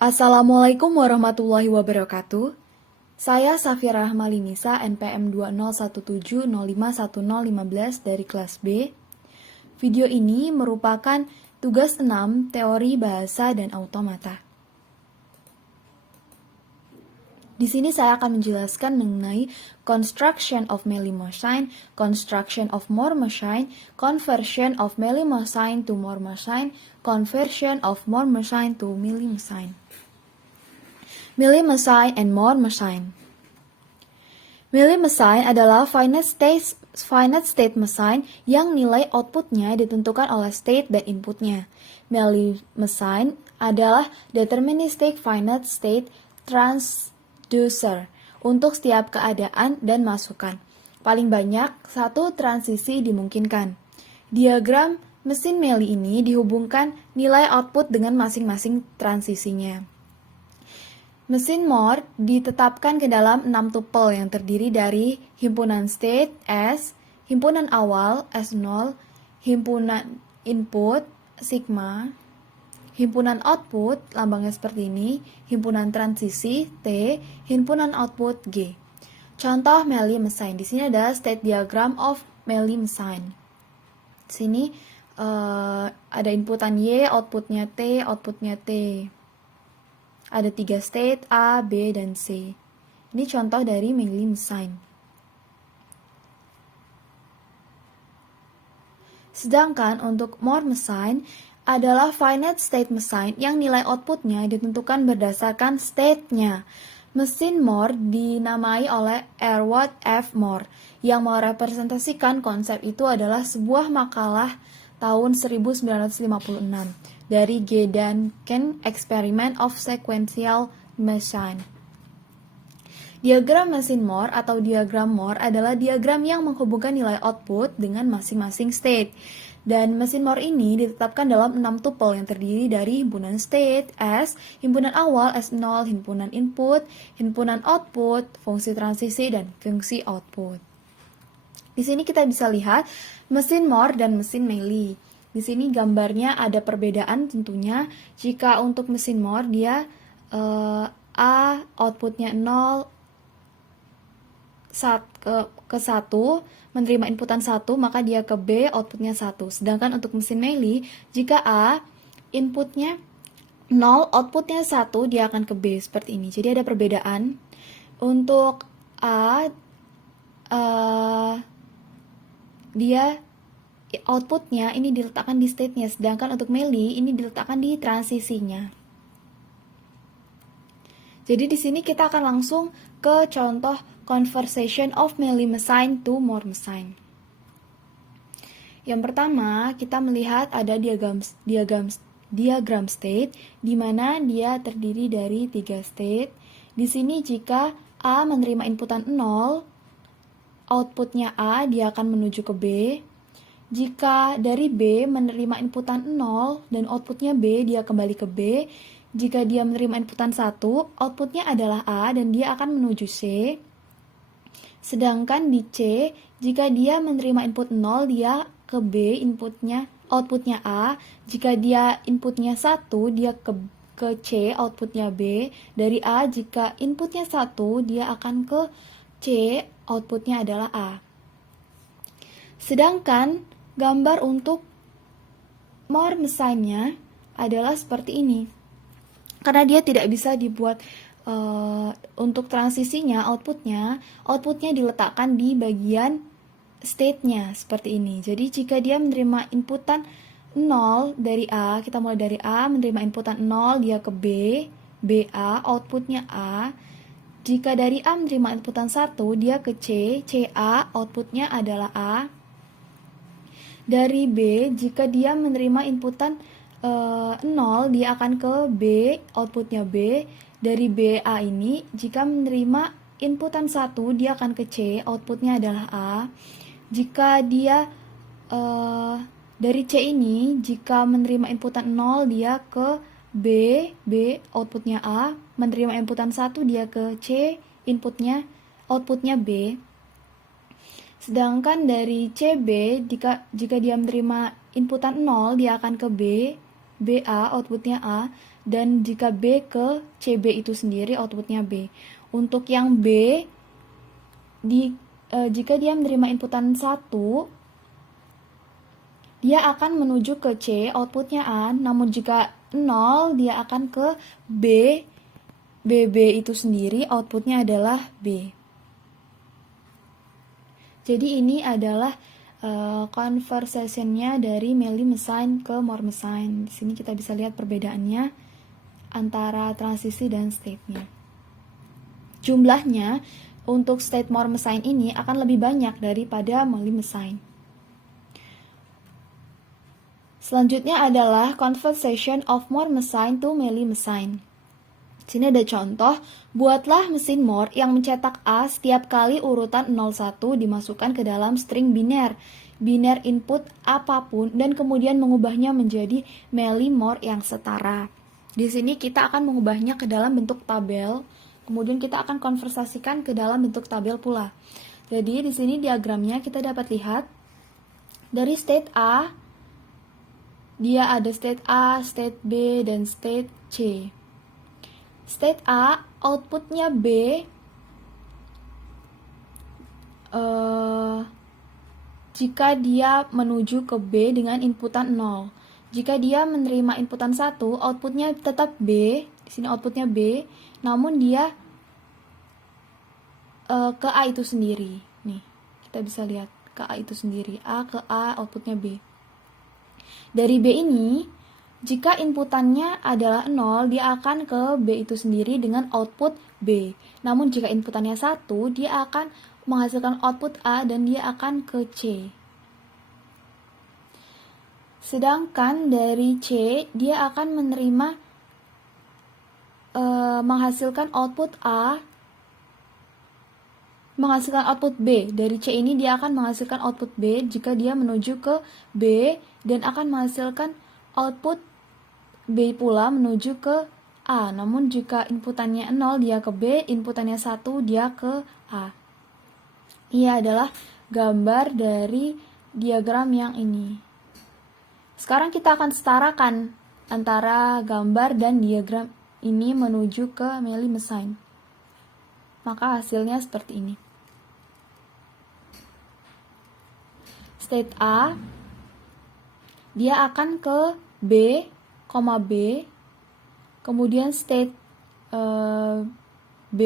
Assalamualaikum warahmatullahi wabarakatuh. Saya Safira Rahmalinisa, NPM 2017051015 dari kelas B. Video ini merupakan tugas 6 teori bahasa dan automata. Di sini saya akan menjelaskan mengenai construction of Mealy machine, construction of Moore machine, conversion of Mealy machine to Moore machine, conversion of Moore machine to Mealy machine. Mealy machine and Moore machine. Mealy machine adalah finite state machine yang nilai outputnya ditentukan oleh state dan inputnya. Mealy machine adalah deterministic finite state transducer untuk setiap keadaan dan masukan. Paling banyak satu transisi dimungkinkan. Diagram mesin Mealy ini dihubungkan nilai output dengan masing-masing transisinya. Mesin Moore ditetapkan ke dalam 6 tupel yang terdiri dari himpunan state S, himpunan awal S0, himpunan input sigma, himpunan output lambangnya seperti ini, himpunan transisi T, himpunan output G. Contoh Mealy machine. Di sini ada state diagram of Mealy machine. Di sini ada inputan Y, outputnya T, outputnya T. Ada 3 state A, B, dan C. Ini contoh dari Mealy machine. Sedangkan untuk Moore machine adalah finite state machine yang nilai outputnya ditentukan berdasarkan state-nya. Mesin Moore dinamai oleh Edward F. Moore. Yang merepresentasikan konsep itu adalah sebuah makalah tahun 1956 dari G. Duncan Experiment of Sequential Machine. Diagram mesin Moore atau diagram Moore adalah diagram yang menghubungkan nilai output dengan masing-masing state. Dan mesin Moore ini ditetapkan dalam 6 tupel yang terdiri dari himpunan state S, himpunan awal S0, himpunan input, himpunan output, fungsi transisi, dan fungsi output. Di sini kita bisa lihat mesin Moore dan mesin Mealy. Di sini gambarnya ada perbedaan tentunya. Jika untuk mesin Moore dia A outputnya 0 ke 1, menerima inputan 1, maka dia ke B outputnya 1. Sedangkan untuk mesin Mealy, jika A inputnya 0, outputnya 1, dia akan ke B seperti ini. Jadi ada perbedaan. Untuk A dia outputnya ini diletakkan di state-nya, sedangkan untuk Mealy ini diletakkan di transisinya. Jadi di sini kita akan langsung ke contoh conversion of Mealy machine to Moore machine. Yang pertama, kita melihat ada diagram state di mana dia terdiri dari 3 state. Di sini jika A menerima inputan 0, outputnya A, dia akan menuju ke B. Jika dari B menerima inputan 0 dan outputnya B, dia kembali ke B. Jika dia menerima inputan 1, outputnya adalah A dan dia akan menuju C. Sedangkan di C, jika dia menerima input 0, dia ke B, outputnya A. Jika dia inputnya 1, dia ke C, outputnya B. Dari A, jika inputnya 1, dia akan ke C, outputnya adalah A. Sedangkan gambar untuk Moore machine-nya adalah seperti ini. Karena dia tidak bisa dibuat untuk transisinya, outputnya diletakkan di bagian state-nya seperti ini. Jadi jika dia menerima inputan 0 dari A, kita mulai dari A, menerima inputan 0, dia ke B, BA, outputnya A. Jika dari A menerima inputan 1, dia ke C, CA, outputnya adalah A. Dari B, jika dia menerima inputan 0, dia akan ke B, outputnya B. Dari BA ini, jika menerima inputan 1, dia akan ke C, outputnya adalah A. Jika dia dari C ini, jika menerima inputan 0, dia ke B, outputnya A. Menerima inputan 1, dia ke C, outputnya B. Sedangkan dari CB, jika dia menerima inputan 0, dia akan ke B, BA, outputnya A. dan jika B ke CB itu sendiri outputnya B. Untuk yang B, jika dia menerima inputan 1, dia akan menuju ke C, outputnya A, namun jika 0, dia akan ke B, BB itu sendiri, outputnya adalah B. Jadi ini adalah conversationnya dari Meili machine ke Moore machine. Di sini kita bisa lihat perbedaannya antara transisi dan state-nya. Jumlahnya untuk state Moore machine ini akan lebih banyak daripada Meili machine. Selanjutnya adalah conversation of Moore machine to Meili machine. Sini ada contoh, buatlah mesin Moore yang mencetak A setiap kali urutan 01 dimasukkan ke dalam string biner input apapun, dan kemudian mengubahnya menjadi Meili Moore yang setara. Di sini kita akan mengubahnya ke dalam bentuk tabel, kemudian kita akan konversasikan ke dalam bentuk tabel pula. Jadi di sini diagramnya kita dapat lihat, dari state A, dia ada state A, state B, dan state C. State A, outputnya B, jika dia menuju ke B dengan inputan 0. Jika dia menerima inputan 1, outputnya tetap B, di sini outputnya B, namun dia ke A itu sendiri. Nih, kita bisa lihat ke A itu sendiri. A ke A, outputnya B. Dari B ini, jika inputannya adalah 0, dia akan ke B itu sendiri dengan output B. Namun jika inputannya 1, dia akan menghasilkan output A dan dia akan ke C. Sedangkan dari C, dia akan menerima menghasilkan output A, menghasilkan output B. Dari C ini dia akan menghasilkan output B jika dia menuju ke B, dan akan menghasilkan output B pula menuju ke A. Namun jika inputannya 0, dia ke B, inputannya 1, dia ke A. Ini adalah gambar dari diagram yang ini. Sekarang kita akan setarakan antara gambar dan diagram ini menuju ke Meili machine. Maka hasilnya seperti ini. State A, dia akan ke B, B, kemudian state B,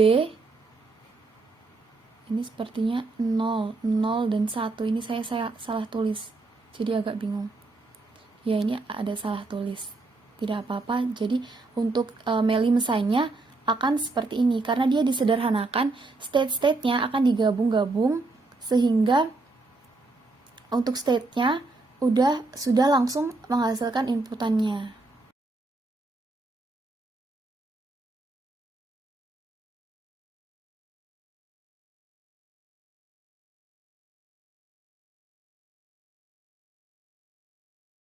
ini sepertinya 0 dan 1, ini saya salah tulis, jadi agak bingung. Ya, ini ada salah tulis, tidak apa-apa. Jadi untuk Meili machine-nya akan seperti ini, karena dia disederhanakan, state-nya akan digabung-gabung, sehingga untuk state-nya sudah langsung menghasilkan inputannya.